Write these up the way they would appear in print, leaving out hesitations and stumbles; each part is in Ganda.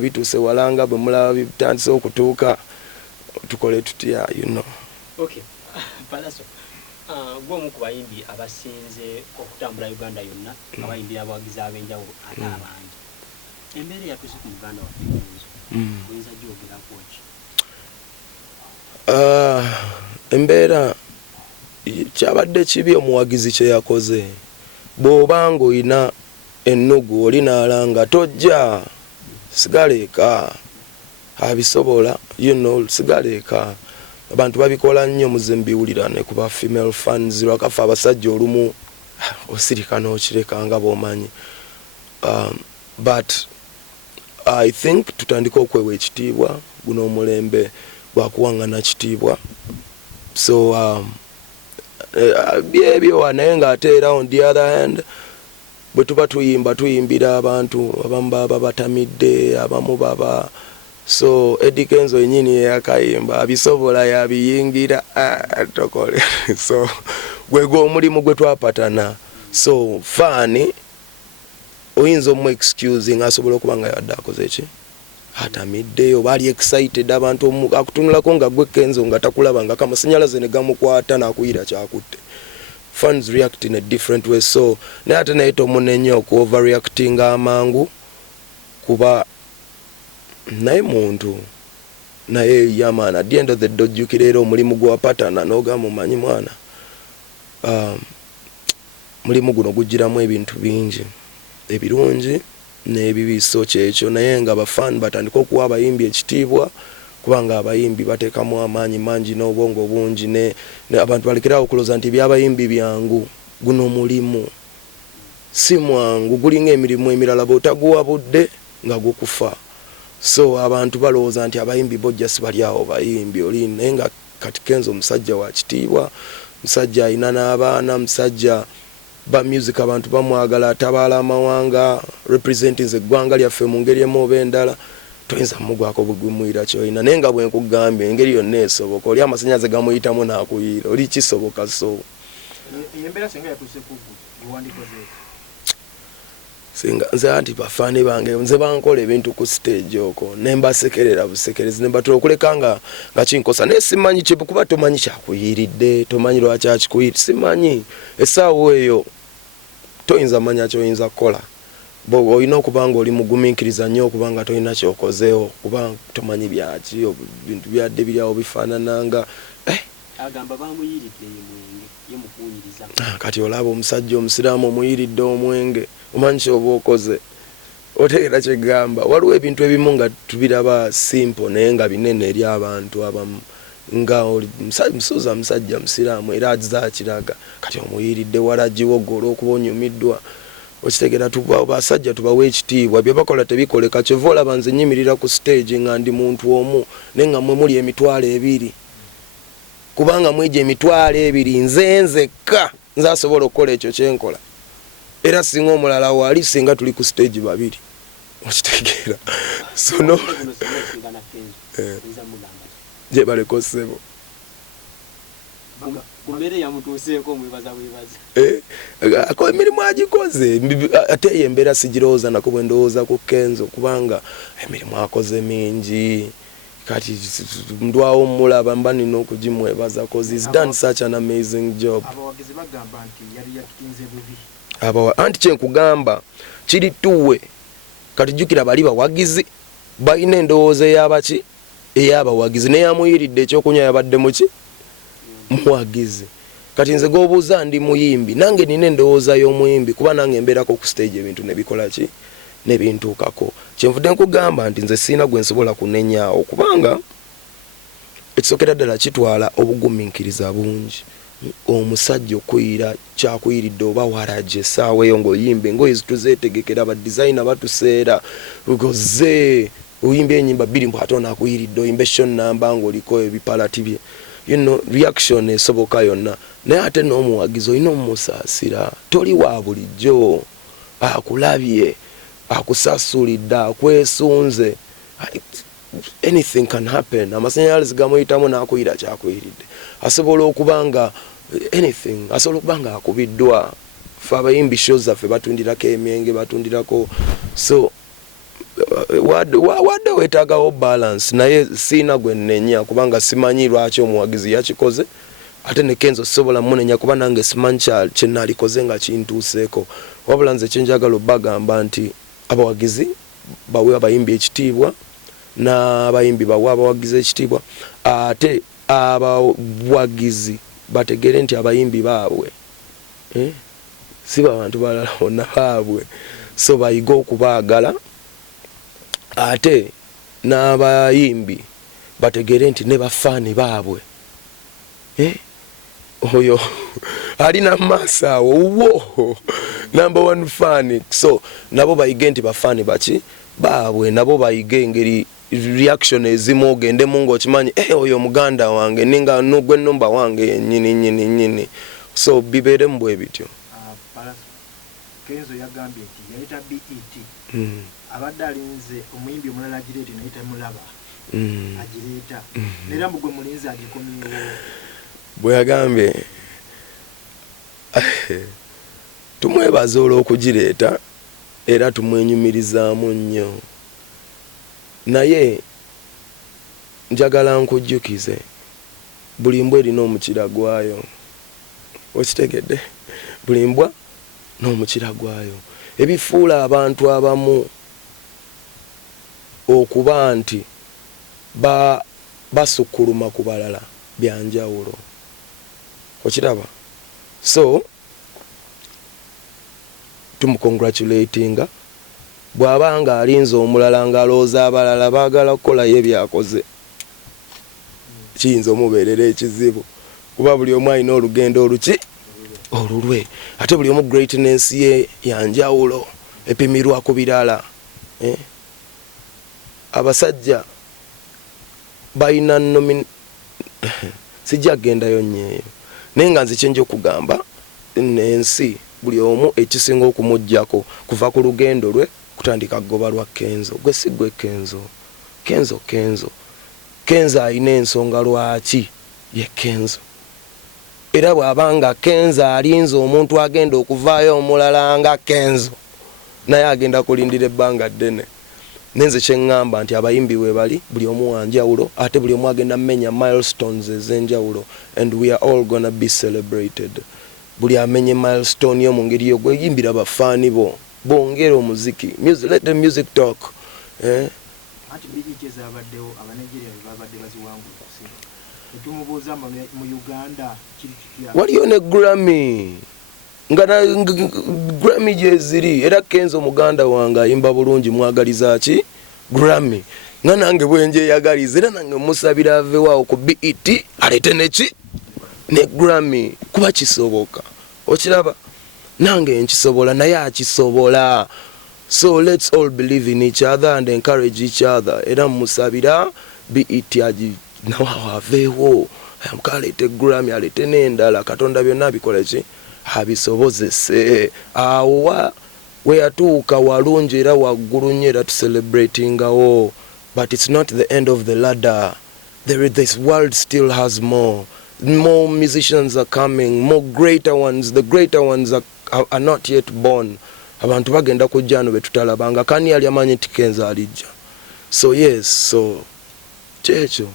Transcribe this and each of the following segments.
bituse walanga bwe mulaba bitandise okutuuka tukole tutya Okay. Pallaso. Gwomu ku bayimbi abasinze okutambula Uganda yonna abayimbira abawagizi ab'enjawulo ate abangi. Embeera yatuuse ku Uganda waffe oyinza gyogerako ki? Embeera kyabadde kibi omuwagizi kye yakoze. Bw'obanga olina ennugu oli n'alanga tojja sigala eka abisobola sigala eka. Abantu babikola nnyo muzimbiwulira ne kuba female fans lwakafa abasajja olumu osirika n'okireka nga bw'omanyi. But I think tutandika okwewa ekitiibwa guno omulembe gwakuwangana kitiibwa. So byebyo naye ng'ate era on the other hand bwe tuba tuyimbira abantu abamu baba batamidde abamu baba so Eddie Kenzo yenyini yakayimba abisobola yabiyingira tokole so gwego omulimu gwe twapatana so fani oyinza omu excusing asobola okuba nga yadde akoze eki atamiddeyo bali excited abantu akutunulako nga gwe Kenzo nga takulaba nga kamasanyalaze ne gamukwata nakuyira kyakutte. Fans react in a different way so naye ate naye tomunenyo ku overreacting amangu kuba naye muntu naye yamana at the end of the day ojjukira omulimu gwapatana n'ogamba omanyi mwana mulimu guno gujjiramu ebintu bingi ebirungi n'ebibi so kyekyo naye nga abafan batandika okuwa abayimbi ekitiibwa kubanga abayimbi bateekamu amaanyi mangi n'obwongo bungi ne abantu balekerawo okuloza nti by'abayimbi byangu guno omulimu si mwangu gulinga emirimu emirala bw'otaguwa budde nga gukufa. So abantu balowooza nti abayimbi bojja si bali awo bayimbi oli naye nga kati Kenzo omusajja wa kitiibwa musajja alina n'abaana musajja ba music abantu bamwagala atabaala amawanga representing eggwanga lyaffe mu ngeri emu oba endala toyinza mugwako bugumuyira kyolina naye nga bwe nkugambye engeri yonna esoboka oli amasanyaze gamuyitamu n'akuyiira oli kisoboka so embeera singa yatuuse kugu gwandikoze singa nze anti bafani bange nze bankola ebintu ku stage okwo nembasekerera busekerezi nembatula okuleka nga kinkosa naye simanyi kye kuba tomanyi kyakuyiridde tomanyi lwaki akikuyiridde simanyi essaawa eyo toyinza manya kyoyinza kukola bo olina okuba nga oli mugumiikiriza nnyo okuba nga tolina kyokozeewo kuba tomanyi byaki bintu byadde biryawo bifaanananga agamba bamuyiridde ye mukuwunyiriza kati olaba omusajja omusiraamu omuyiridde omwenge omanyi kyoba okoze otegeera kyegamba waliwo ebintu ebimu nga tubiraba simple naye nga binene eri abantu abamu nga oli musuuza musajja musiraamu era azakiraga kati omuyiridde walagiwogo olw'okuba onyumiddwa okitegeera basajja tubawa ekitiibwa bye bakola tebikoleka kyova olaba nze nyimirira ku stage nga ndi muntu omu naye nga mwe muli emitwalo ebiri kubanga mwejja emitwalo ebiri nzenzekka nze asobola okukola ekyo kyenkola era singa omulala wali singa tuli ku stage babiri okitegeera so no je baleko sebo kumere ya mutuseeko mwebaza ako emirimu agikoze ate yembera sigirooza nako bwe ndowooza ku Kenzo kubanga emirimu akoze mingi kati ndwawo mulaba mba nina okugimwebaza cause he's done such an amazing job. Abawagizi bagamba nti yali yakinze bubi anti kyenkugamba kiri tuwe kati jjukira bali bawagizi balina endowooza ey'abaki ey'abawagizi neyamuyiridde ekyokunywa yabadde muki muwagizi kati nze gobuuza ndi muyimbi nange nina endowooza y'omuyimbi kuba nange mbeerako ku stage ebintu nebikola ki nebintuukako kyenvudde nkugamba nti nze siina gwe nsobola kunenyaawo kubanga ekisokera ddala kitwala obugumiikiriza bungi omusajja okuyira kyakuyiridde oba waraje essaawa eyo ng'oyimba engoye zituzeetegekera badizayina batuseera ugoze oyimba enyimba bbiri mbw ate onaakuyiridde oyimba eshon namba ng'oliko ebipalati bye reaction esoboka yonna naye ate n'omuwagizi olina omumusaasira toli wa bulijjo akulabye akusasulidde akwesunze anything can happen amasanyalaze gamuyitamu n'akuyira kyakuyiridde asobola okuba nga anything asobola okuba nga akubiddwa fe abayimbi show zaffe batundirako emyenge batundirako so wadde wetaagawo balance naye siina gwe nnenya kubanga simanyi lwaki omuwagizi yakikoze ate ne Kenzo sobola munenya kuba nange simanyi kye nalikoze nga kintuuseeko wabula nze kyenjagala obbagamba nti abawagizi bawe abayimbi ekitiibwa n'abayimbi bawe abawagizi ekitiibwa ate abawagizi bategere nti abayimbi baabwe si bantu balala bonna baabwe so bayiga okubaagala ate n'abayimbi bategere nti ne bafaani baabwe oyo alina maaso awo wo number one fan so nabo bayige nti bafaani baki baabwe nabo bayige engeri reaction ezimu ogende mungu okimanyi oyo muganda wange ninga nugwe numba wange nyini so bibeere mbwe bityo. Kenzo yagambye nti yayita BET abadde alinze omuyimbi omulala agireeta nayita mulaba agireeta nera mbugwe mulinzi agikomyewo bwe yagambye tumwebaza olw'okugireeta era tumwenyumirizaamu nnyo naye njagala nkujjukize buli mbwa erina omukira gwayo okitegedde buli mbwa n'omukira gwayo ebifuula abantu abamu okuba nti basukkuluma ku balala byanjawulo okiraba so tumukongratulatinga bw'abanga alinze omulala ng'alooza abalala baagala kukolayo ebyakoze kiyinza omubeerera ekizibu kuba buli omu alina olugendo oluki olulwe ate buli omu greatness ye yanjawulo epimirwa ku birala abasajja balina sijja kugendayo nnyo naye nga nze kyenja okugamba n'ensi buli omu ekisinga okumuggyako kuva ku lugendo lwe kutandika kugoba lwa Kenzo gwe si gwe Kenzo alina ensonga lwaki ye Kenzo era bw'abanga Kenzo alinze omuntu agenda okuvaayo omulala nga Kenzo naye agenda kulindira ebbanga ddene nenze kyeŋŋamba nti abayimbi we bali buli omu wanjawulo ate buli omu agenda mmenya milestones ez'enjawulo and we are all gonna be celebrated buli amenye milestone yo mu ngeri yo gweyimbira bafaani bo bongera omuziki let the music talk ati BET zabaddewo abanigeria babadde baziwangula etumubuuza mu Uganda kiri kitya waliyo ne Grammy nga Grammy gyeziri era Kenzo muganda wange ayimba bulungi mwagaliza ki Grammy nga nange bwenje yagaliza era nange musabira aveewo ku BET alete neki ne Grammy kuba kisoboka okiraba nange nkisobola naye akisobola so let's all believe in each other and encourage each other era musabira BET nawo aveewo amukalete Grammy alete n'endala katonda byonna bikola ki abisobozese awa weyatuuka walungi era waggulu nnyo era tucelebratingawo but it's not the end of the ladder. This world still has more musicians are coming, more greater ones. The greater ones are not yet born. Abantu bagenda kujja no betutalabanga kani yali amanyi nti Kenzo alijja so yes so kyekyo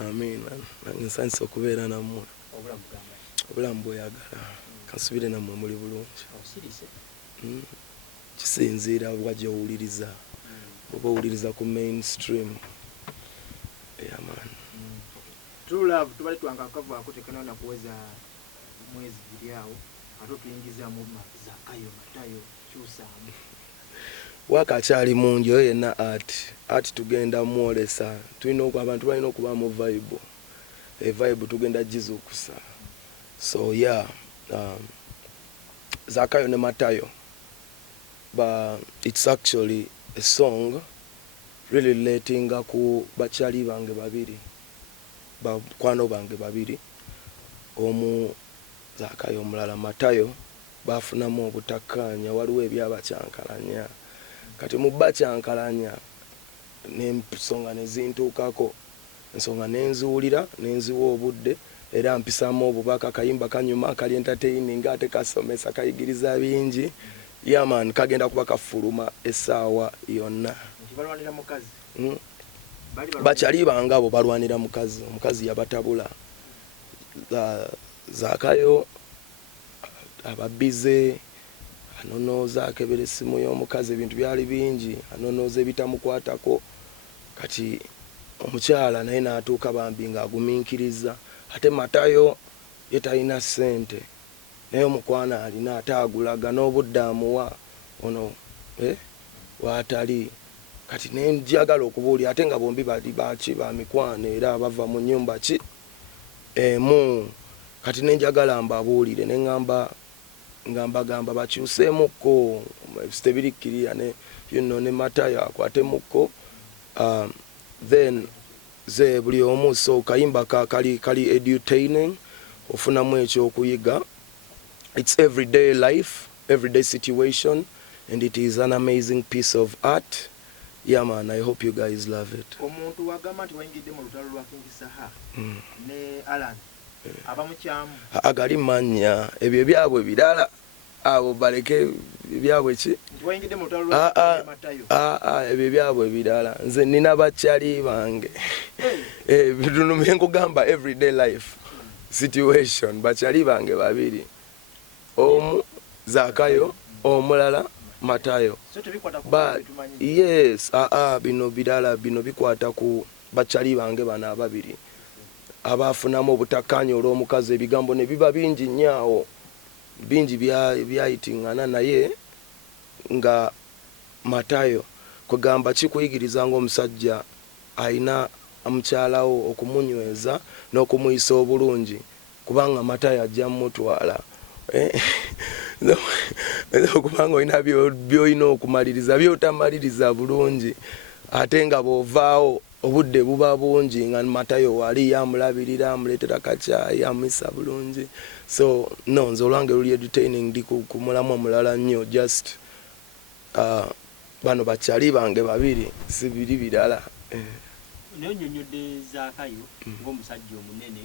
amen nsansi okubeera nammwe obulamu bweyagala kansubire nammwe muli bulungi kisinziira wajja owuliriza oba owuliriza ku mainstream man. True love tubali twankakavaako tekanona kuweza mwezi giri awo ate tuyingizamu Zakayo matayo kyusaamu wakakyali mungi oyo yenna art tugenda mwolesa tulina abantu balina okuba mu vibe tugenda gizuukusa so yeah Zakayo ne matayo but it's actually a song really relating ku bakyali bange babiri bakwano bange babiri omu Zakayo omulala matayo bafunamu obutakkaanya waliwo ebyabakyankalanya kati mu bakyankalanya n'ensonga nezintuukako ensonga nenzuulira nenziwa obudde era mpisaamu obubaka kayimba kanyuma kali entertaining ate kasomesa kayigiriza bingi yeah man kagenda kuba kafuluma essaawa yonna balwanira mukazi bakyali bangabo balwanira mukazi omukazi yabatabula Zakayo ababize anonooza akebera essimu y'omukazi ebintu byali bingi anonooza ebitamukwatako kati omukyala naye n'atuuka bambi ng'agumiikiriza ate matayo ye talina ssente naye omukwana alina ate agulaga n'obudde amuwa ono waatali kati ne njagala okubuulira ate nga bombi bali baki ba mikwano era bava mu nnyumba ki emu kati ne njagala mbabuulire ne ngamba bakyuseemukko tebirikkirira ne ne matayo akwatemmukko then ze buli omu so kayimba kali edutaining ofunamu ekyokuyiga. It's everyday life, everyday situation, and it is an amazing piece of art. Yeah man, I hope you guys love it. Omuntu wagamba nti wayingidde mu lutalo lwa King Saha ne Alan abamukyamu agali manya ebyo byabwe birala abo baleke byabwe ki wayingidde mu lutalo lwa Matayo ebyo byabwe birala nze nina bakyali bange bitunumye nkugamba everyday life situation bakyali bange babiri omu Zakayo omulala matayo but yes bino bidala bino bikwata ku bakyali bange bana ababiri abafunamu obutakkaanya olw'omukazi ebigambo ne biba bingi nnyo bingi byayitingana naye nga matayo kugamba kikuyigiriza ng'omusajja ayina omukyalawo okumunyweza n'okumuyisa obulungi kubanga matayo ajja mutwala okubanga olina by'olina okumaliriza by'otamaliriza bulungi ate nga bw'ovaawo obudde buba bungi nga matayo wali yamulabirira amuleetera kacyayi amuyisa bulungi so no nze olwange luli entertaining ndi ku mulamu omulala nnyo just bano bakyali bange babiri si biri birala naye onyonyodde Zakayo ng'omusajja omunene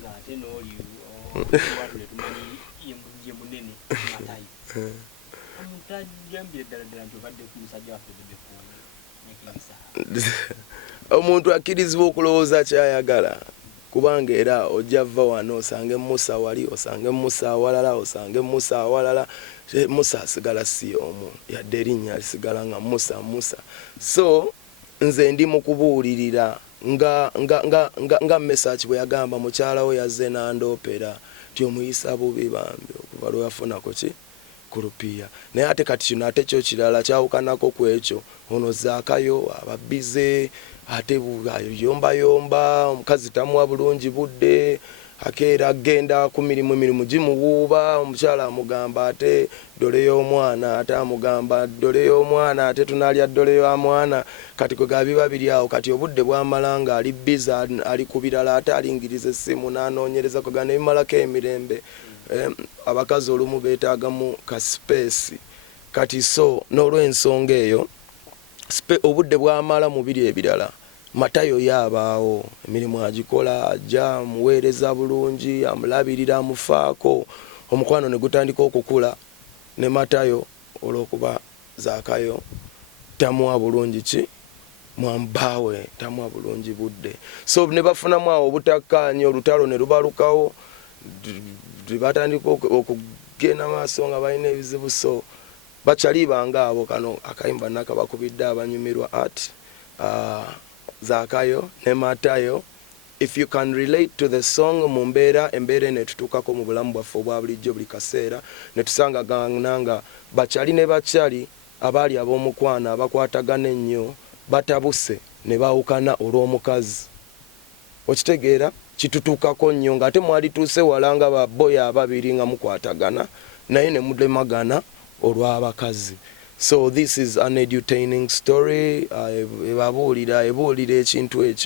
ng'ate n'oli watule tumanyi ye munene matayo omutajjambire ddala ddala nti obadde ku musajja waffe Bebe omuntu akkirizibwa okulowooza kyayagala kubanga era ojja vva wano osange Musa wali osange Musa awalala osange Musa awalala Musa asigala si omu yadde erinnya alisigala nga Musa so nze ndi mu kubuulirira nga message bwe yagamba mukyalawo yazze n'andoopera ti omuyisa bubi bambi okuva lwe yafunako ki ku lupiiya naye ate kati kino ate kyo kirala kyawukanako ku ekyo ono Zakayo ababize ate yombayomba omukazi tamuwa bulungi budde akeera agenda ku mirimu gimuwuuba omukyala amugamba ate dole y'omwana ate amugamba dole y'omwana ate tunaalya dole ya mwana kati kwe gabiba biri awo kati obudde bwamala nga ali biza ali ku birala ate alingiriza essimu n'anoonyereza kwe gana ebimalako emirembe abakazi olumu beetaagamu ka space kati so n'olw'ensonga eyo obudde bwamala mu biri ebirala matayo yabaawo emirimu agikola ajja amuweereza bulungi amulabirira amufaako omukwano ne gutandika okukula ne matayo olw'okuba Zakayo tamuwa bulungi ki mwambaawe tamuwa bulungi budde so ne bafunamu awo obutakkaanya olutalo ne lubalukawo batandika okugenda maaso nga balina ebizibu so bakyali bange abo kano akayimba nakabakubidde abanyumirwa art Zakayo ne matayo. If you can relate to the song embeera ne tutukako mu bulamu bwaffe obwa bulijjo buli kaseera ne tusanga gananga bakyali ne bakyali abaali ab'omukwana abakwatagana ennyo batabuse ne bawukana olw'omukazi okitegeera kitutukako nnyo ng'ate mwali tuuse walanga baboya ababiri nga mukwatagana naye ne mulemagana olw'abakazi. So this is an edutaining story ebuulira ekintu ekyo.